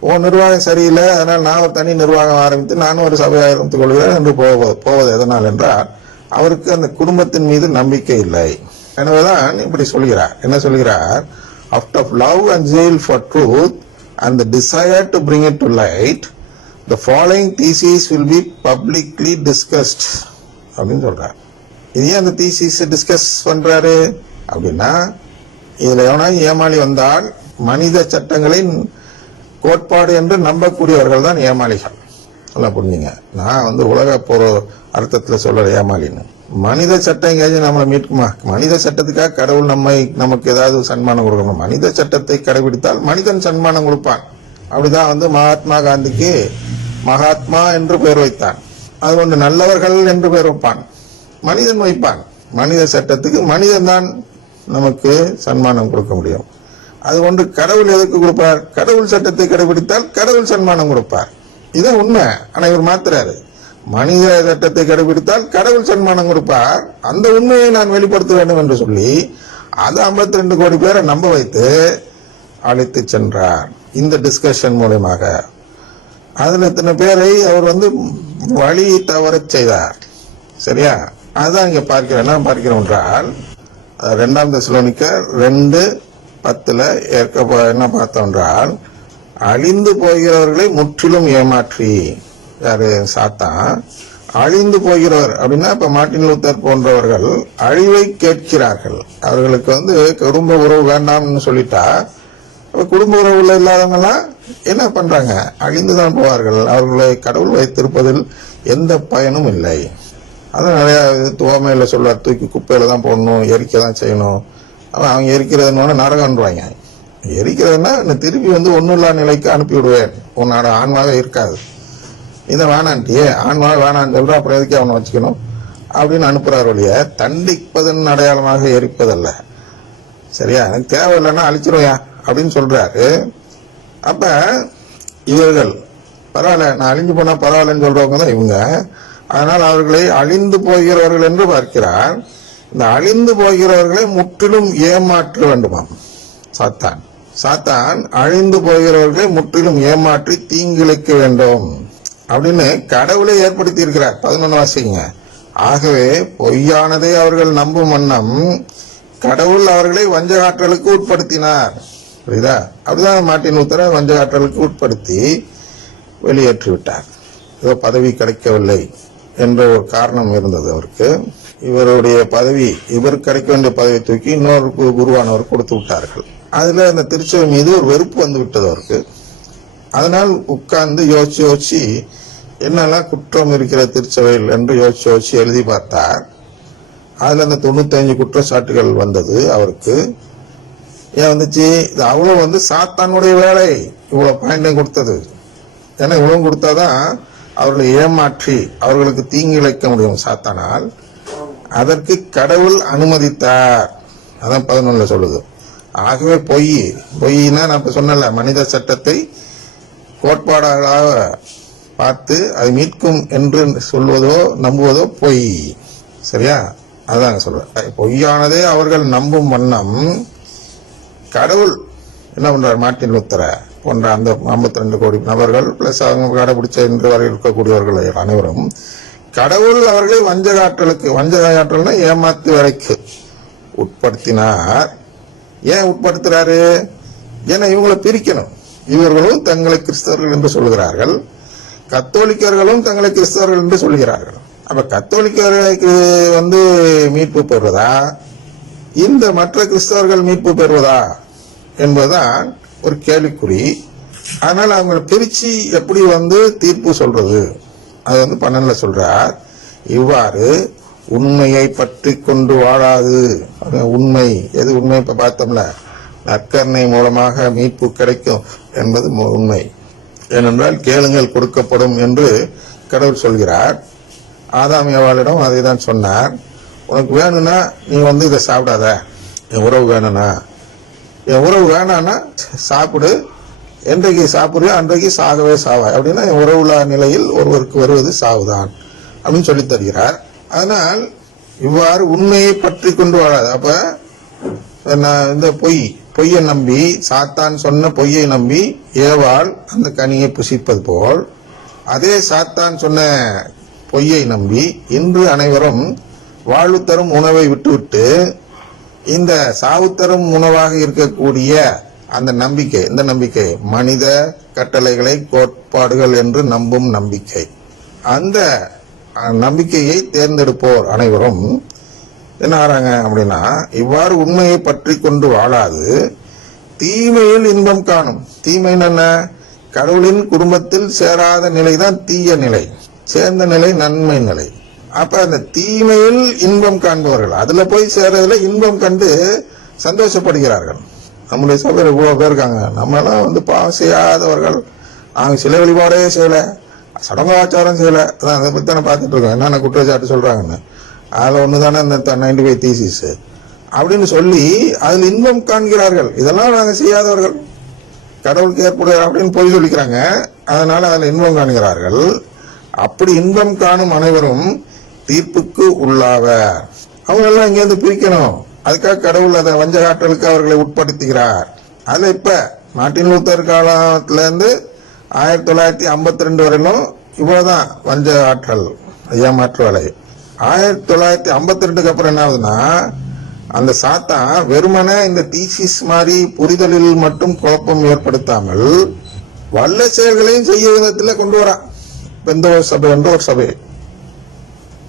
உன் நிர்வாகம் சரியில்லை அதனால் நான் ஒரு தனி நிர்வாகம் ஆரம்பித்து நானும் ஒரு சபை ஆரம்பித்துக் கொள்கிறேன் என்று போவது போவது எதனால் என்றால் அவருக்கு அந்த குடும்பத்தின் மீது நம்பிக்கை இல்லை. எனவேதான் இப்படி சொல்கிறார். என்ன சொல்கிறார்? After of love and jail for truth and the desire to bring it to light the following thesis will be publicly discussed அப்படின்னு சொல்கிறார் இது ஏன் அந்த தீசிஸ் டிஸ்கஸ் பண்ணுறாரு அப்படின்னா இதில் எவனா ஏமாளி வந்தால் மனித சட்டங்களின் கோட்பாடு என்று நம்பக்கூடியவர்கள் தான் ஏமாளிகள். நல்லா புரிஞ்சுங்க. நான் வந்து உலக போற அர்த்தத்தில் சொல்ற ஏமாளின்னு. மனித சட்டம் எங்கேயாச்சும் நம்மளை மீட்குமா? மனித சட்டத்துக்காக கடவுள் நம்மை நமக்கு ஏதாவது சன்மானம் கொடுக்கணும். மனித சட்டத்தை கடைபிடித்தால் மனிதன் சன்மானம் கொடுப்பான். அப்படிதான் வந்து மகாத்மா காந்திக்கு மகாத்மா என்று பெயர் வைத்தான். அது ஒன்று நல்லவர்கள் என்று பெயர் வைப்பான். மனிதன் வைப்பான். மனித சட்டத்துக்கு மனிதன் தான் நமக்கு சன்மானம் கொடுக்க முடியும். அது ஒன்று கடவுள் எதற்கு கொடுப்பார்? கடவுள் சட்டத்தை கடைபிடித்தால் கடவுள் சன்மானம் கொடுப்பார். இது உண்மை. ஆனால் இவர் மாத்துறாரு. மனித சட்டத்தை கடைபிடித்தால் கடவுள் சன்மானம் கொடுப்பார். அந்த உண்மையை நான் வெளிப்படுத்த வேண்டும் என்று சொல்லி அது 52 ரெண்டு கோடி பேரை நம்ப வைத்து அழைத்து சென்றார். இந்த டிஸ்கஷன் மூலயமாக. அதில் இத்தனை பேரை அவர் வந்து வழி தவறச் செய்தார். சரியா? அதுதான் இங்கே பார்க்கிறேன். என்ன பார்க்கிறோம் என்றால் ரெண்டாம் இரண்டாம் ரெண்டு பத்துல ஏற்க என்ன பார்த்தோன்றால் அழிந்து போகிறவர்களை முற்றிலும் ஏமாற்றி யாரு? சாத்தான். அழிந்து போகிறவர். அப்படின்னா இப்ப மார்ட்டின் லூத்தர் போன்றவர்கள் அழிவை கேட்கிறார்கள். அவர்களுக்கு வந்து குடும்ப உறவு வேண்டாம்னு சொல்லிட்டா குடும்ப உறவுல இல்லாதவங்கலாம் என்ன பண்றாங்க? அழிந்துதான் போவார்கள். அவர்களை கடவுள் வைத்திருப்பதில் எந்த பயனும் இல்லை. அதான் நிறைய துவாமையில சொல்றார் தூக்கி குப்பையில தான் போடணும் எரிக்க தான் செய்யணும். அவன் அவங்க எரிக்கிறதுன்னு நரகன்றாங்க எரிக்கிறதுன்னா திருப்பி வந்து ஒன்றும் இல்லா நிலைக்கு அனுப்பி விடுவேன் உன்னோட ஆன்மாவே இருக்காது. இதை வேணான்ட்டியே. ஆன்மாவே வேணான்னு சொல்ற அப்புறம் எதுக்கு அவனை வச்சுக்கணும்? அப்படின்னு அனுப்புறார் ஒழிய தண்டிப்பதன் அடையாளமாக எரிப்பதல்ல. சரியா? எனக்கு தேவையில்லைன்னா அழிச்சிருவையா அப்படின்னு சொல்றாரு. அப்ப இவர்கள் பரவாயில்ல நான் அழிஞ்சு போனா பரவாயில்லன்னு சொல்றவங்க தான் இவங்க. அதனால் அவர்களை அழிந்து போகிறவர்கள் என்று பார்க்கிறார். இந்த அழிந்து போகிறவர்களை முற்றிலும் ஏமாற்ற வேண்டுமாம். சாத்தான். சாத்தான் அழிந்து போகிறவர்களை முற்றிலும் ஏமாற்றி தீங்கிழைக்க வேண்டும். அப்படின்னு கடவுளை ஏற்படுத்தி இருக்கிறார். பதினொன்று வாசிங்க. ஆகவே பொய்யானதை அவர்கள் நம்பும் வண்ணம் கடவுள் அவர்களை வஞ்சகாற்றலுக்கு உட்படுத்தினார். புரியுதா? அப்படிதான் மாட்டின் உத்தர வஞ்சகாற்றலுக்கு உட்படுத்தி வெளியேற்றி விட்டார் ஏதோ பதவி கிடைக்கவில்லை என்ற ஒரு காரணம் இருந்தது அவருக்கு. இவருடைய பதவி இவர் கிடைக்க வேண்டிய பதவியை தூக்கி இன்னொரு குருவானவர் கொடுத்து விட்டார்கள். அதுல அந்த திருச்சபை மீது ஒரு வெறுப்பு வந்து விட்டது அவருக்கு. அதனால் உட்கார்ந்து யோசிச்சு யோசிச்சு என்னெல்லாம் குற்றம் இருக்கிற திருச்சபையில் என்று யோசிச்சு யோசிச்சு எழுதி பார்த்தார். அதுல அந்த தொண்ணூத்தஞ்சு குற்றச்சாட்டுகள் வந்தது அவருக்கு. ஏன் வந்துச்சு? இது அவ்வளவு வந்து சாத்தானுடைய வேலை. இவ்வளவு பாயிண்டையும் கொடுத்தது. ஏன்னா இவ்வளவு கொடுத்தாதான் அவர்களை ஏமாற்றி அவர்களுக்கு தீங்கு இழைக்க முடியும் சாத்தானால். அதற்கு கடவுள் அனுமதித்தார். அதான் பதினொன்னுல சொல்லுது. ஆகவே பொய் பொய்னா நான் இப்ப சொன்னல மனித சட்டத்தை கோட்பாடாக பார்த்து அதை மீட்கும் என்று சொல்வதோ நம்புவதோ பொய். சரியா? அதான் சொல்றேன். பொய்யானதே அவர்கள் நம்பும் வண்ணம். கடவுள் என்ன பண்றார்? மாட்டின் லுத்தர போன்ற அந்த 52 ரெண்டு கோடி நபர்கள் பிளஸ் அவங்க கடைபிடிச்ச இன்று வரை இருக்கக்கூடியவர்கள் அனைவரும் கடவுள் அவர்களை வஞ்சகாற்றலுக்கு வஞ்சகாற்றல்னா ஏமாத்து வரைக்கு உட்படுத்தினார். ஏன் உட்படுத்துறாரு? ஏன்னா இவங்களை பிரிக்கணும். இவர்களும் தங்களை கிறிஸ்தவர்கள் என்று சொல்கிறார்கள் கத்தோலிக்கர்களும் தங்களை கிறிஸ்தவர்கள் என்று சொல்கிறார்கள் அப்ப கத்தோலிக்கர்களுக்கு வந்து மீட்பு பெறுவதா? இந்த மற்ற கிறிஸ்தவர்கள் மீட்பு பெறுவதா? என்பதுதான் ஒரு கேள்விக்குறி. அதனால் அவங்களை பிரிச்சு எப்படி வந்து தீர்ப்பு சொல்றது? அது வந்து பன்னெண்டுல சொல்றார் இவ்வாறு உண்மையை பற்றி கொண்டு வாழாது. உண்மை. எது உண்மை? இப்ப பார்த்தோம்ல நற்கருணை மூலமாக மீட்பு கிடைக்கும் என்பது உண்மை. ஏனென்றால் கேளுங்கள் கொடுக்கப்படும் என்று கடவுள் சொல்கிறார். ஆதாமியவாளிடம் அதை தான் சொன்னார். உனக்கு வேணும்னா நீ வந்து இதை சாப்பிடாத. என் உறவு வேணும்னா. என் உறவு வேணான்னா சாப்பிடு. என்றைக்கு சாப்பிடுறியோ அன்றைக்கு சாகவே சாவாய். அப்படின்னா உறவுலா நிலையில் ஒருவருக்கு வருவது சாவுதான் அப்படின்னு சொல்லித் தருகிறார். அதனால் இவ்வாறு உண்மையை பற்றி கொண்டு வராது அப்ப நான் இந்த பொய் பொய்யை நம்பி சாத்தான் சொன்ன பொய்யை நம்பி ஏவாள் அந்த கனியை புசிப்பது போல் அதே சாத்தான் சொன்ன பொய்யை நம்பி இன்று அனைவரும் வாழ்வு தரும் உணவை விட்டுவிட்டு இந்த சாவு தரும் உணவாக இருக்கக்கூடிய அந்த நம்பிக்கை இந்த நம்பிக்கை மனித கட்டளைகளை கோட்பாடுகள் என்று நம்பும் நம்பிக்கை. அந்த நம்பிக்கையை தேர்ந்தெடுப்போர் அனைவரும் என்ன ஆறாங்க அப்படின்னா இவ்வாறு உண்மையை பற்றி கொண்டு வாழாது தீமையில் இன்பம் காணும். தீமைன்னு என்ன கடவுளின் குடும்பத்தில் சேராத நிலைதான் தீய நிலை. சேர்ந்த நிலை நன்மை நிலை. அப்ப அந்த தீமையில் இன்பம் காண்பவர்கள் அதுல போய் சேர்றதுல இன்பம் கண்டு சந்தோஷப்படுகிறார்கள். நம்முடைய சபையில் இவ்வளோ பேர் இருக்காங்க. நம்மளாம் வந்து பாவம் செய்யாதவர்கள். நாங்கள் சிலை வழிபாடே செய்யல. சடங்காச்சாரம் செய்யலை. அதான் அதை பற்றி தானே பார்த்துட்டு இருக்கோம். என்னென்ன குற்றச்சாட்டு சொல்கிறாங்கன்னு அதில் ஒன்று தானே இந்த நைன்டி ஃபைவ் தீசிஸ் அப்படின்னு சொல்லி அதில் இன்பம் காண்கிறார்கள். இதெல்லாம் நாங்கள் செய்யாதவர்கள். கடவுளுக்கு ஏற்புடைய அப்படின்னு பொய் சொல்லிக்கிறாங்க. அதனால அதில் இன்பம் காண்கிறார்கள். அப்படி இன்பம் காணும் அனைவரும் தீர்ப்புக்கு உள்ளாவ அவங்க எல்லாம் இங்கேருந்து பிரிக்கணும். அதுக்காக கடவுள் அதை வஞ்சகாற்றலுக்கு அவர்களை உட்படுத்துகிறார். அதில் இப்போ மார்ட்டின் லூத்தர் காலத்துல இருந்து ஆயிரத்தி தொள்ளாயிரத்தி ஐம்பத்தி ரெண்டு வரையிலும் இவ்வளவுதான் வஞ்ச ஆற்றல் ஏமாற்று வலை. ஆயிரத்தி தொள்ளாயிரத்தி ஐம்பத்தி ரெண்டுக்கு அப்புறம் என்ன ஆகுதுன்னா அந்த சாத்தான் வெறுமனே இந்த தீசிஸ் மாதிரி புரிதலில் மட்டும் குழப்பம் ஏற்படுத்தாமல் வல்ல செயல்களையும் செய்ய விதத்தில் கொண்டு வரான். பெந்த ஒரு சபை என்ற ஒரு சபை.